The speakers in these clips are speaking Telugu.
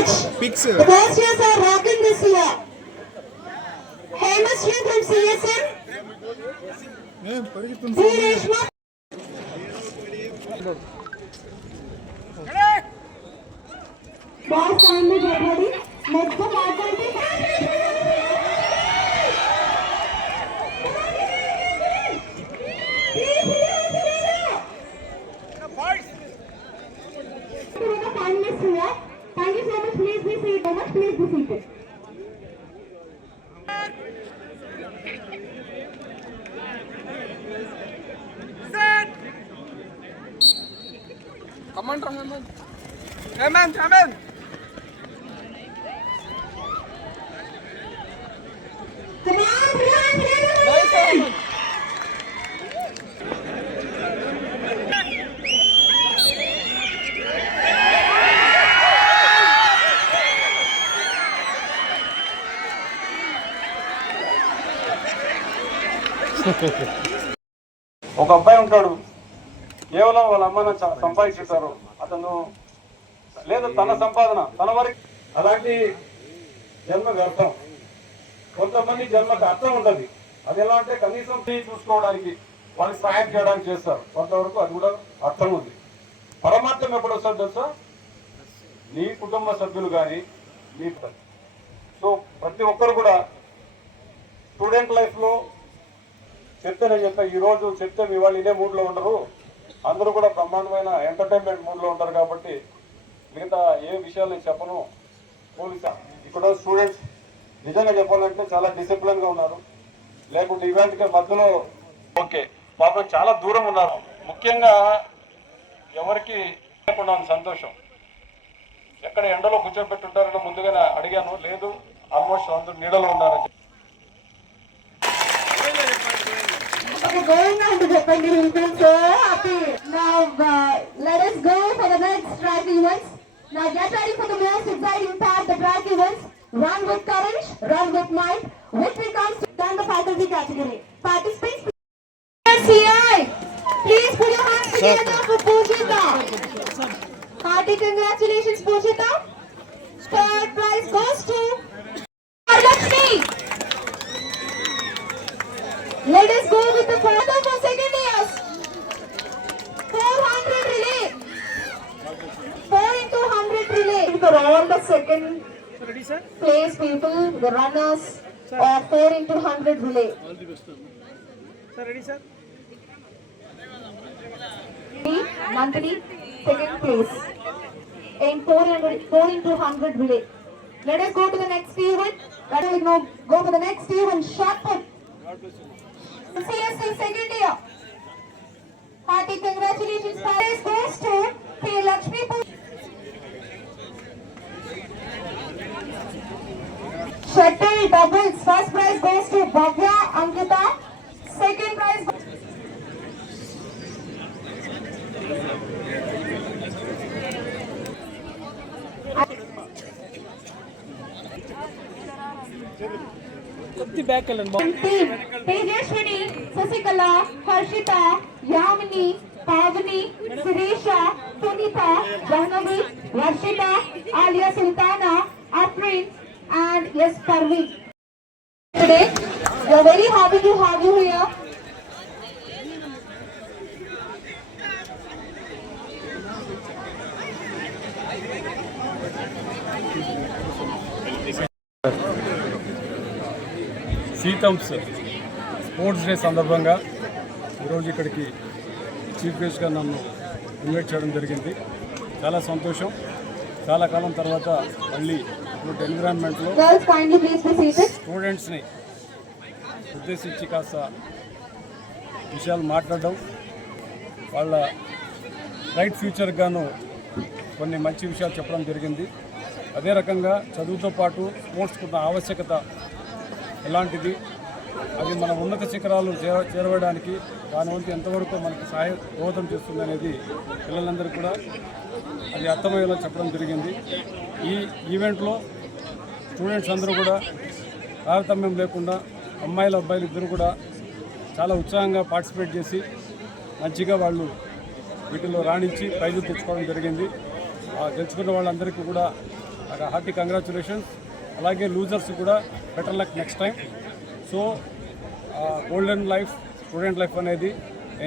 Pix. The first years are rocking this year. Hemashri from CSM. Reshma. Boss, kindly get ready. Next the faculty. Thank you so much. Please be seated. So much. Please be seated. Come on, Raman. Raman. Come on, Nice, Raman. ఒక అబ్బాయి ఉంటాడు, కేవలం వాళ్ళ అమ్మను సంపాదించుతారు, అతను లేదా తన సంపాదన తన వరకు. అలాంటి జన్మకు అర్థం, కొంతమంది జన్మకు అర్థం ఉంటుంది. అది ఎలా అంటే కనీసం చూసుకోవడానికి వాళ్ళకి సహాయం చేయడానికి చేస్తారు, కొంతవరకు అది కూడా అర్థం ఉంది. పరమార్థం ఎప్పుడు వస్తుంది తెలుసా? నీ కుటుంబ సభ్యులు కానీ మీ సో ప్రతి ఒక్కరు కూడా స్టూడెంట్ లైఫ్లో చెప్తే, నేను చెప్పా ఈరోజు చెప్తే మీ వాళ్ళు ఇదే మూడ్లో ఉండరు, అందరూ కూడా బ్రహ్మాండమైన ఎంటర్టైన్మెంట్ మూడ్లో ఉంటారు. కాబట్టి మిగతా ఏ విషయాలు నేను చెప్పను. పోలీసా ఇక్కడ స్టూడెంట్స్ నిజంగా చెప్పాలంటే చాలా డిసిప్లిన్గా ఉన్నారు, లేకుంటే ఈవెంట్కి మధ్యలో ఓకే పాపం చాలా దూరం ఉన్నారు. ముఖ్యంగా ఎవరికి లేకుండా సంతోషం. ఎక్కడ ఎండలో కూర్చోబెట్టుంటారో ముందుగానే అడిగాను, లేదు ఆల్మోస్ట్ అందరూ నీడలో ఉన్నారని. Okay, going on to Japan, we feel so happy. Now, let us go for the next track events. Now, get ready for the most exciting part, the track events. Run with courage, run with might. Victory comes to the faculty category. Participants, CI, please put your hands together for Pujita. Hearty congratulations, Pujita. Third prize goes to Lakshmi. Let us go with the further for second years. 400 relay. 4 into 100 relay. For all the second place people, the runners, 4 into 100 relay. All the best, sir. Ready, sir? Monthly second place in 4 into 100 relay. Let us go to the next event. Let us go for the next event. Shot put. CSC second year. Hearty congratulations. Prize goes to P. Lakshmi. Shuttle doubles. First prize goes to Bhavya Ankita. Second prize. Back and Tejashwini, Sasikala, Harshita, Yamini, Pavani, Suresha, Sunita, Jahnavi, Varshita, Alia Sultana, Afrin, and yes, Parvi. Today, we are very happy to have you here. SITAMS sports day సందర్భంగా ఈరోజు ఇక్కడికి చీఫ్ గెస్ట్గా నన్ను ఇన్వైట్ చేయడం జరిగింది. చాలా సంతోషం. చాలా కాలం తర్వాత మళ్ళీ ఇప్పుడు ఎన్విరాన్మెంట్లో స్టూడెంట్స్ని ఉద్దేశించి కాస్త విషయాలు మాట్లాడడం, వాళ్ళ రైట్ ఫ్యూచర్కి గాను కొన్ని మంచి విషయాలు చెప్పడం జరిగింది. అదే రకంగా చదువుతో పాటు స్పోర్ట్స్కు ఉన్న ఆవశ్యకత ఎలాంటిది, అది మన ఉన్నత శిఖరాలు చేరవేయడానికి దాని వంతు ఎంతవరకు మనకు దోహదం చేస్తుంది అనేది పిల్లలందరికీ కూడా అది అర్థమయ్యేలా చెప్పడం జరిగింది. ఈ ఈవెంట్లో స్టూడెంట్స్ అందరూ కూడా తారతమ్యం లేకుండా అమ్మాయిలు అబ్బాయిలు ఇద్దరు కూడా చాలా ఉత్సాహంగా పార్టిసిపేట్ చేసి మంచిగా వాళ్ళు వీటిలో రాణించి ప్రైజులు తెచ్చుకోవడం జరిగింది. గెలుచుకున్న వాళ్ళందరికీ కూడా హార్టీ కంగ్రాచులేషన్స్. అలాగే లూజర్స్ కూడా better luck next time. So golden life, student life అనేది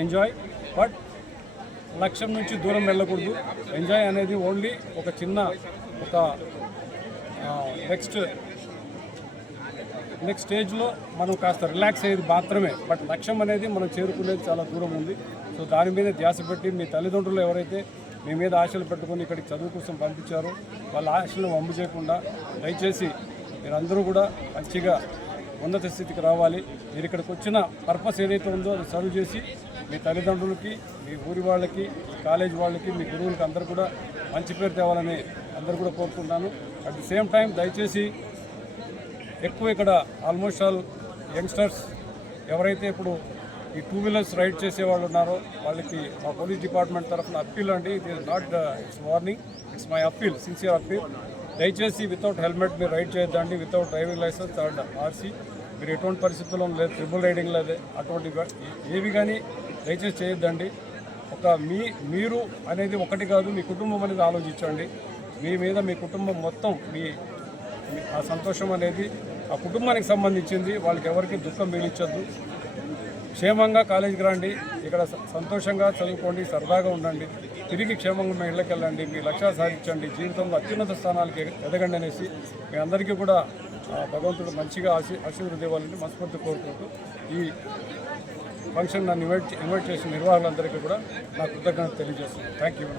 ఎంజాయ్, బట్ లక్ష్యం నుంచి దూరం వెళ్ళకూడదు. ఎంజాయ్ అనేది ఓన్లీ ఒక చిన్న ఒక నెక్స్ట్ స్టేజ్లో మనం కాస్త రిలాక్స్ అయ్యేది మాత్రమే. బట్ లక్ష్యం అనేది మనం చేరుకునేది చాలా దూరం ఉంది. సో దాని మీద ధ్యాస పెట్టి మీ తల్లిదండ్రులు ఎవరైతే మీ మీద ఆశలు పెట్టుకొని ఇక్కడికి చదువు కోసం పంపించారో వాళ్ళ ఆశలను వమ్ము చేయకుండా దయచేసి మీరందరూ కూడా మంచిగా ఉన్నత స్థితికి రావాలి. మీరు ఇక్కడికి వచ్చిన పర్పస్ ఏదైతే ఉందో అది సర్వ్ చేసి మీ తల్లిదండ్రులకి, మీ ఊరి వాళ్ళకి, మీ కాలేజ్ వాళ్ళకి, మీ గురువులకి అందరూ కూడా మంచి పేరు తేవాలని అందరూ కూడా కోరుకుంటున్నాను. అట్ ది సేమ్ టైం దయచేసి ఎక్కువ ఇక్కడ ఆల్మోస్ట్ ఆల్ యంగ్స్టర్స్ ఎవరైతే ఇప్పుడు ఈ 2 వీలర్స్ రైడ్ చేసేవాళ్ళు ఉన్నారో వాళ్ళకి మా పోలీస్ డిపార్ట్మెంట్ తరఫున అప్పీల్ అండి. It is not it's warning, it's my appeal, sincere appeal. దయచేసి వితౌట్ హెల్మెట్ మీరు రైడ్ చేయొద్దండి. Without driving licence and RC మీరు ఎటువంటి పరిస్థితుల్లో లేదు, ట్రిపుల్ రైడింగ్ లేదు, అటువంటి ఏవి కానీ దయచేసి చేయొద్దండి. మీరు అనేది ఒకటి కాదు, మీ కుటుంబం అనేది ఆలోచించండి. మీ మీద మీ కుటుంబం మొత్తం ఆ సంతోషం అనేది ఆ కుటుంబానికి సంబంధించింది. వాళ్ళకి ఎవరికి దుఃఖం మిగిలించొద్దు. క్షేమంగా కాలేజీకి రండి, ఇక్కడ సంతోషంగా చదువుకోండి, సరదాగా ఉండండి, తిరిగి క్షేమంగా మీ ఇళ్ళకి వెళ్ళండి, మీ లక్ష్యాలు సాధించండి, జీవితంలో అత్యున్నత స్థానాలకి ఎదగండి అనేసి మీ అందరికీ కూడా భగవంతుడు మంచిగా ఆశీర్వాదం ఇవ్వాలని మనస్ఫూర్తి కోరుకుంటూ ఈ ఫంక్షన్ నన్ను ఇన్వైట్ చేసిన నిర్వాహకులందరికీ కూడా నా కృతజ్ఞతలు తెలియజేస్తున్నాను. Thank you.